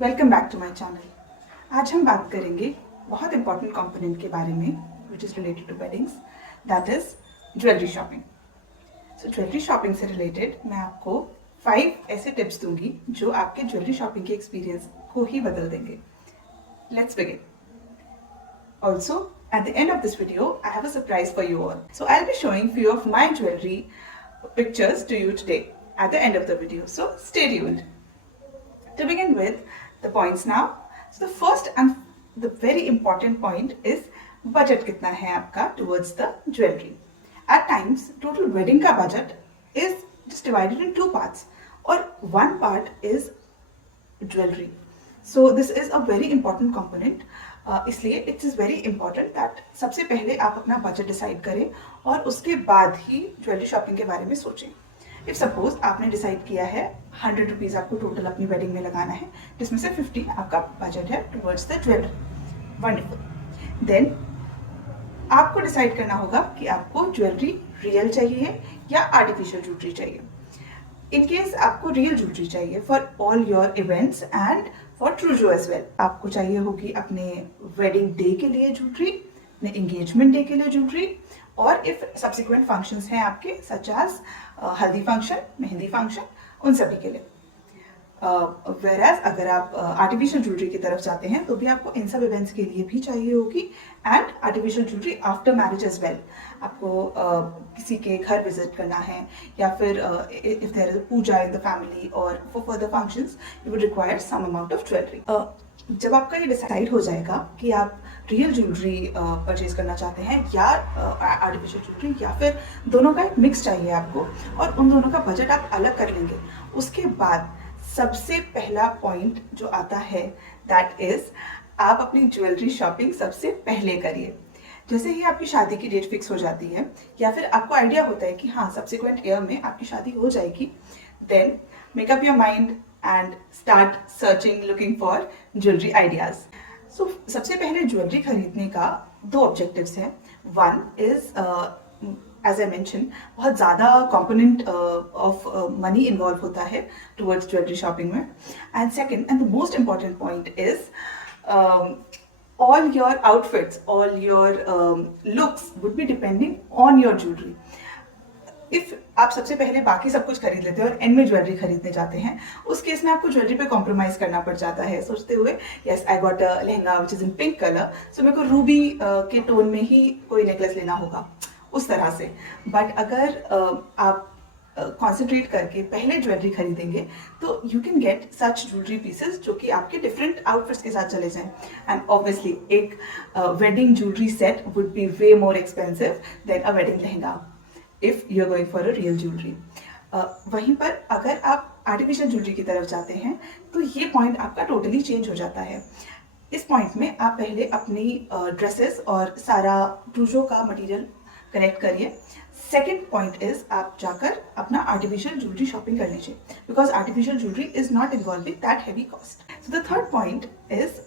Welcome back to my channel. आज हम बात करेंगे बहुत इंपॉर्टेंट कंपोनेंट के बारे में which is related to weddings, that is jewellery shopping. So jewellery shopping से रिलेटेड मैं आपको 5 ऐसे टिप्स दूंगी जो आपके ज्वेलरी शॉपिंग के एक्सपीरियंस को ही बदल देंगे। Let's begin. Also, at the end of this video, I have a surprise for you all. So I'll be showing few of my jewelry pictures to you today at the end of the video. So stay tuned. To begin with, the points now. So the first and the very important point is budget कितना है आपका towards the jewelry. At times, total wedding का budget is just divided in 2 parts, or one part is jewelry. So this is a very important component. इसलिए it is very important that सबसे पहले आप अपना budget decide करें और उसके बाद ही ज्वेलरी शॉपिंग के बारे में सोचें। इफ सपोज आपने डिसाइड किया है 100 रुपीज़ आपको टोटल अपनी वेडिंग में लगाना है, जिसमें से 50 आपका बजट है towards the jewellery, wonderful. Then आपको डिसाइड करना होगा कि आपको ज्वेलरी रियल चाहिए या आर्टिफिशियल ज्वेलरी चाहिए। इन केस आपको रियल ज्वेलरी चाहिए for all your events and for trousseau as well, आपको चाहिए होगी अपने वेडिंग डे के लिए ज्वेलरी, अपने एंगेजमेंट डे के लिए ज्वेलरी, और इफ सब्सिक्वेंट फंक्शंस हैं आपके सच एज हल्दी फंक्शन, मेहंदी फंक्शन, उन सभी के लिए। वेराज अगर आप आर्टिफिशियल ज्वेलरी की तरफ जाते हैं तो भी आपको इन सब इवेंट्स के लिए भी चाहिए होगी, and artificial jewellery after marriage as well. आपको किसी के घर विजिट करना है या फिर if there is a puja in the family और for further functions you would require some amount of jewellery. जब आपका ये डिसाइड हो जाएगा कि आप रियल ज्वेलरी परचेज करना चाहते हैं या आर्टिफिशियल ज्वेलरी, या फिर दोनों का एक मिक्स चाहिए आपको और उन दोनों का बजट आप अलग कर लेंगे, उसके बाद सबसे पहला पॉइंट जो आता है दैट इज आप अपनी ज्वेलरी शॉपिंग सबसे पहले करिए। जैसे ही आपकी शादी की डेट फिक्स हो जाती है या फिर आपको आइडिया होता है कि हाँ सब्सिक्वेंट ईयर में आपकी शादी हो जाएगी, then make up your mind and start searching looking for jewellery ideas. So सबसे पहले ज्वेलरी खरीदने का 2 ऑब्जेक्टिव्स हैं। One is as I mention, बहुत ज़्यादा कंपोनेंट ऑफ मनी इन्वॉल्व होता है टुवर्ड्स ज्वेलरी शॉपिंग में, and second and the most important point is all your outfits, all your looks would be depending on your jewelry. If आप सबसे पहले बाकी सब कुछ खरीद लेते हैं और एंड में ज्वेलरी खरीदने जाते हैं, उस केस में आपको ज्वेलरी पे कॉम्प्रोमाइज करना पड़ जाता है, सोचते हुए yes I got a lehenga which is in pink colour, so मेरे को रूबी के टोन में ही कोई नेकलेस लेना होगा, उस तरह से। बट अगर आप कॉन्सेंट्रेट करके पहले ज्वेलरी खरीदेंगे तो you can get such jewellery pieces जो कि आपके डिफरेंट आउटफिट्स के साथ चले जाएं, एंड ऑब्वियसली एक wedding jewellery set would be way more expensive than a wedding lehenga if you are going for a real jewellery. वहीं पर अगर आप आर्टिफिशियल ज्वेलरी की तरफ जाते हैं तो ये पॉइंट आपका टोटली चेंज हो जाता है। इस पॉइंट में आप पहले अपनी ड्रेसेस और सारा ट्रूजो का मटेरियल कनेक्ट करिए। सेकेंड पॉइंट इज आप जाकर अपना आर्टिफिशियल ज्वेलरी शॉपिंग कर लीजिए, because artificial jewellery is not involving that heavy cost. So the third point is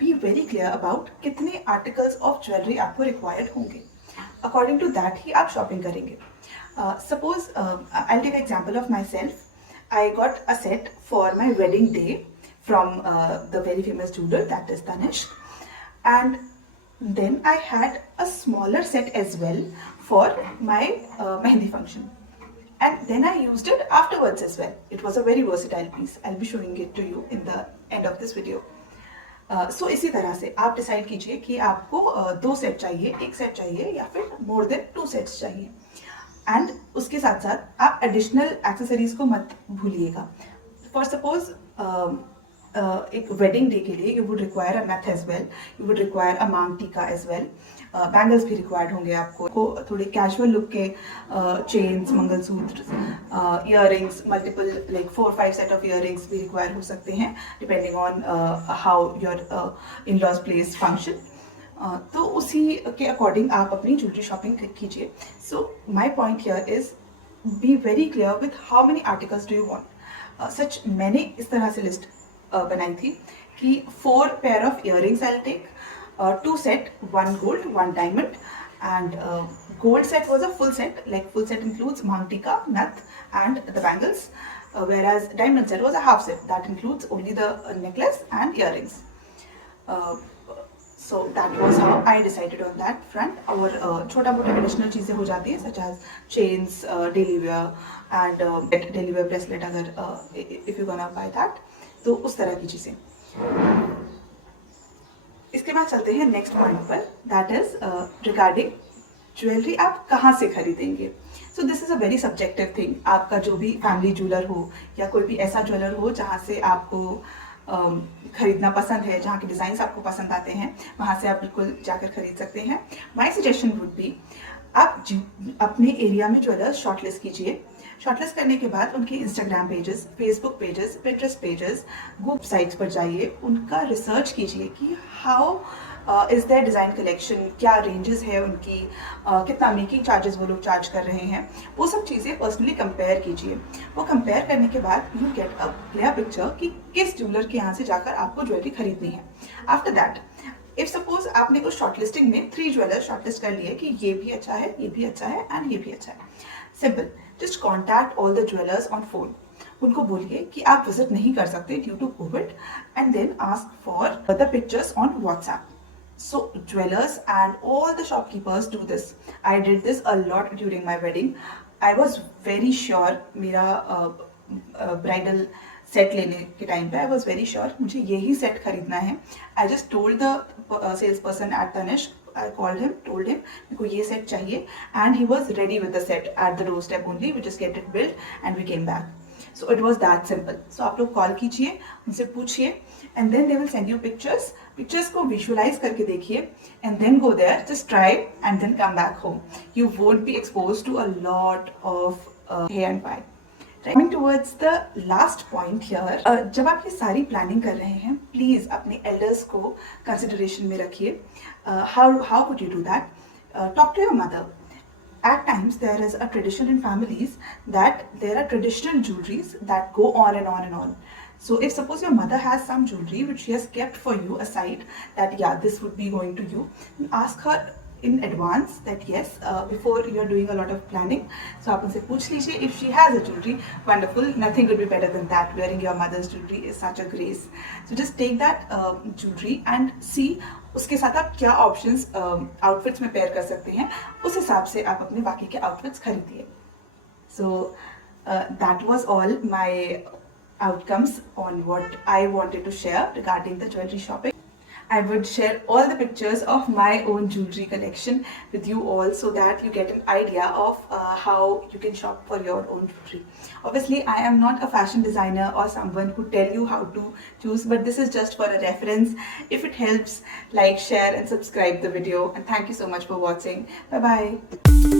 be very clear about कितने आर्टिकल्स ऑफ ज्वेलरी आपको रिक्वायर्ड होंगे, अकॉर्डिंग टू दैट ही आप शॉपिंग करेंगे। Suppose I take example of myself, I got a set for my wedding day from the very famous jeweler that is Tanishq, and then I had a smaller set as well for my mehendi function, and then I used it afterwards as well. It was a very versatile piece. I'll be showing it to you in the end of this video. So इसी तरह से आप decide कीजिए कि आपको 2 set चाहिए, 1 set चाहिए या फिर मोर देन 2 सेट्स चाहिए, एंड उसके साथ साथ आप एडिशनल एक्सेसरीज को मत भूलिएगा। फॉर सपोज एक वेडिंग डे के लिए you would require a nath as well, you would require a maang tikka as well, bangles भी रिक्वायर्ड होंगे आपको, थोड़े कैजुअल लुक के chains, mangalsutra, earrings, multiple like 4-5 set of earrings भी रिक्वायर हो सकते हैं depending on how your in laws place function. तो उसी के अकॉर्डिंग आप अपनी ज्वेलरी शॉपिंग कीजिए। So my point here is be very clear with how many articles do you want. सच मैंने इस तरह से लिस्ट बनाई थी कि 4 pair of earrings I will take, 2 set, 1 gold, 1 diamond, and gold set was a full set, like full set includes mang tika, nath and the bangles, whereas diamond set was a half set that includes only the necklace and earrings. So that was how I decided on that front. और छोटा मोटा additional चीज़ें हो जाती हैं such as chains, daily wear and daily wear bracelet अगर if you gonna buy that, तो उस तरह की चीज़ें. इसके बाद चलते हैं नेक्स्ट पॉइंट पर, दैट इज रिगार्डिंग ज्वेलरी आप कहाँ से खरीदेंगे. So this is a very subjective thing. आपका जो भी फैमिली ज्वेलर हो या कोई भी ऐसा ज्वेलर हो जहाँ से आपको खरीदना पसंद है, जहाँ के डिज़ाइंस आपको पसंद आते हैं, वहाँ से आप बिल्कुल जाकर खरीद सकते हैं. माई सजेशन वुड बी, आप अपने एरिया में ज्वेलर्स शॉर्टलिस्ट कीजिए. शॉर्टलिस्ट करने के बाद उनके Instagram pages, Facebook pages, Pinterest pages, group sites पर जाइए, उनका रिसर्च कीजिए कि how is their design collection, क्या रेंजेस है उनकी, कितना मेकिंग चार्जेस वो लोग चार्ज कर रहे हैं. वो सब चीज़ें पर्सनली कंपेयर कीजिए. वो कंपेयर करने के बाद you get a clear picture कि किस ज्वेलर के यहाँ से जाकर आपको ज्वेलरी खरीदनी है. आफ्टर दैट, इफ सपोज आपने उस शॉर्टलिस्टिंग में 3 ज्वेलर शॉर्टलिस्ट कर लिए कि ये भी अच्छा है, ये भी अच्छा है एंड ये भी अच्छा है. Simple, just contact all the jewellers on phone. उनको बोलिए कि आप विजिट नहीं कर सकते due to COVID and then ask for the pictures on WhatsApp. So jewelers and all the shopkeepers do this. I did this a lot during my wedding. I was very sure मेरा bridal set लेने के time पे I was very sure मुझे यही set खरीदना है. I just told the salesperson at Tanishq, I called him, told him मेरे को ये set चाहिए and he was ready with the set at the doorstep only. We just get it built and we came back. So it was that simple. So आप लोग call कीजिए, उनसे पूछिए and then they will send you pictures. Pictures को visualize करके देखिए and then go there, just try and then come back home. You won't be exposed to a lot of hay and pie. Coming towards the last point here, जब आप ये सारी planning कर रहे हैं, प्लीज़ अपने elders को consideration में रखिए. How would you do that? Talk to your mother. At times there is a tradition in families that there are traditional jewelries that go on and on and on. So if suppose your mother has some jewelry which she has kept for you aside, that yeah, this would be going to you, ask her in advance that yes, before you are doing a lot of planning, so आप उनसे पूछ लीजिए. If she has a jewelry, wonderful, nothing could be better than that. Wearing your mother's jewelry is such a grace. So just take that jewelry and see उसके साथ आप क्या options outfits में pair कर सकते हैं. उस हिसाब से आप अपने बाकी के आउटफिट्स खरीदिए. So that was all my outcomes on what I wanted to share regarding the jewelry shopping. I would share all the pictures of my own jewelry collection with you all so that you get an idea of how you can shop for your own jewelry. Obviously, I am not a fashion designer or someone who tell you how to choose, but this is just for a reference. If it helps, like, share and subscribe the video. And thank you so much for watching. Bye bye.